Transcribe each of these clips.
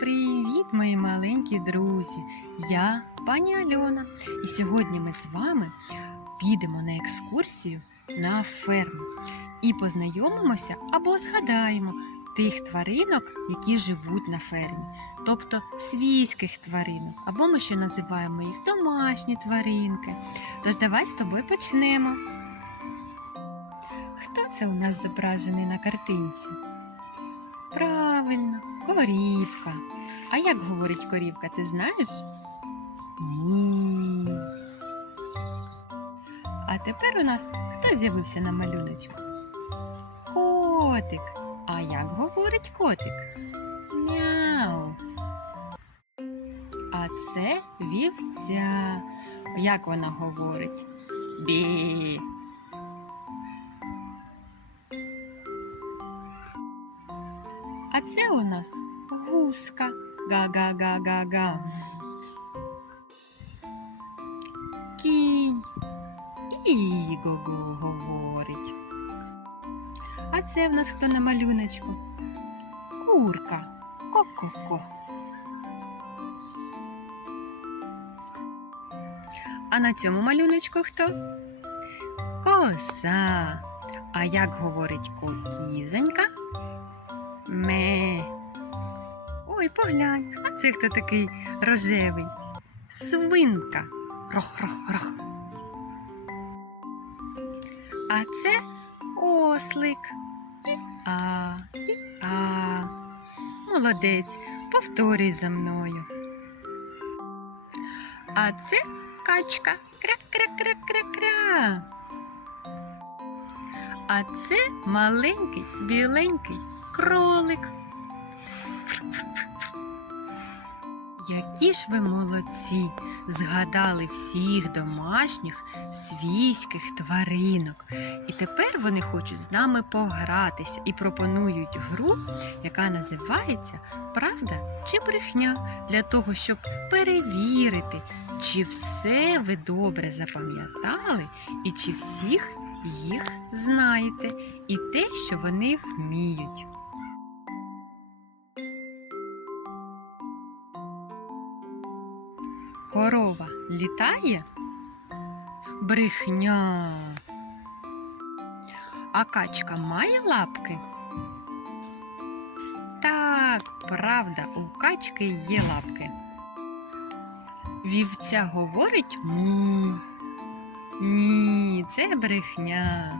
Привіт, мої маленькі друзі! Я пані Альона, і сьогодні ми з вами підемо на екскурсію на ферму і познайомимося або згадаємо тих тваринок, які живуть на фермі, тобто свійських тваринок, або ми ще називаємо їх домашні тваринки. Тож давай з тобою почнемо. Хто це у нас зображений на картинці? Правильно, корівка. А як говорить корівка, ти знаєш? Му. А тепер у нас хто з'явився на малюночку? Котик. А як говорить котик? Мяу. А це вівця. Як вона говорить? Бі. А це у нас гуска. Га-га-га-га-га. Кінь. Іго-го говорить. А це в нас хто на малюночку? Курка. Ко-ко-ко. А на цьому малюночку хто? Коса. А як говорить кокізонька? Ме. Ой, поглянь, а це хто такий рожевий? Свинка. Рох-рох-рох. А це ослик. І-а, і-а. Молодець, повторюй за мною. А це качка. Кря-кря-кря-кря-кря. А це маленький біленький кролик. Які ж ви молодці! Згадали всіх домашніх свійських тваринок. І тепер вони хочуть з нами погратися і пропонують гру, яка називається Правда чи брехня для того, щоб перевірити, чи все ви добре запам'ятали і чи всіх їх знаєте, і те, що вони вміють. Корова літає? Брехня. А качка має лапки? Так, правда, у качки є лапки. Вівця говорить му. Ні, це брехня.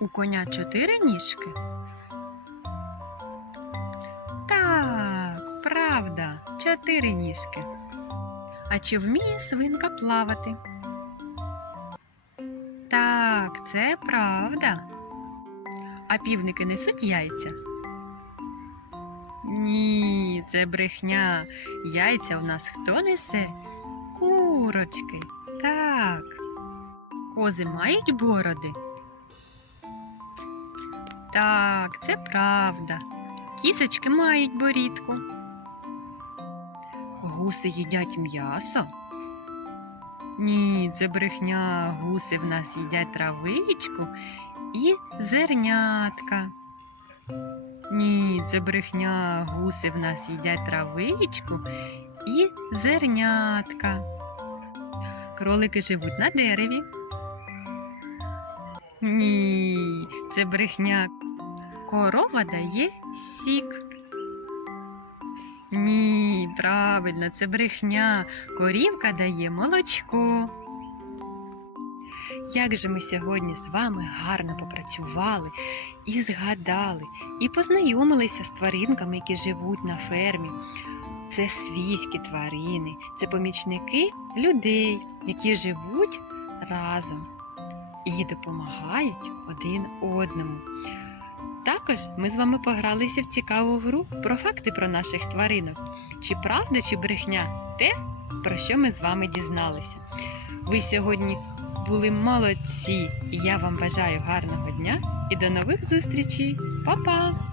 У коня чотири ніжки. Так, правда, чотири ніжки. А чи вміє свинка плавати? Так, це правда. А півники несуть яйця? Ні, це брехня. Яйця у нас хто несе? Курочки. Так. Кози мають бороди? Так, це правда. Кісочки мають борідку. Гуси їдять м'ясо? Ні, це брехня. Гуси в нас їдять травичку і зернятка. Ні, це брехня. Гуси в нас їдять травичку і зернятка. Кролики живуть на дереві. Ні, це брехня. Корова дає сік. Правильно, це брехня. Корівка дає молочко. Як же ми сьогодні з вами гарно попрацювали і згадали, і познайомилися з тваринками, які живуть на фермі. Це свійські тварини, це помічники людей, які живуть разом і допомагають один одному. Також ми з вами погралися в цікаву гру про факти про наших тваринок. Чи правда, чи брехня те, про що ми з вами дізналися. Ви сьогодні були молодці, і я вам бажаю гарного дня і до нових зустрічей. Па-па!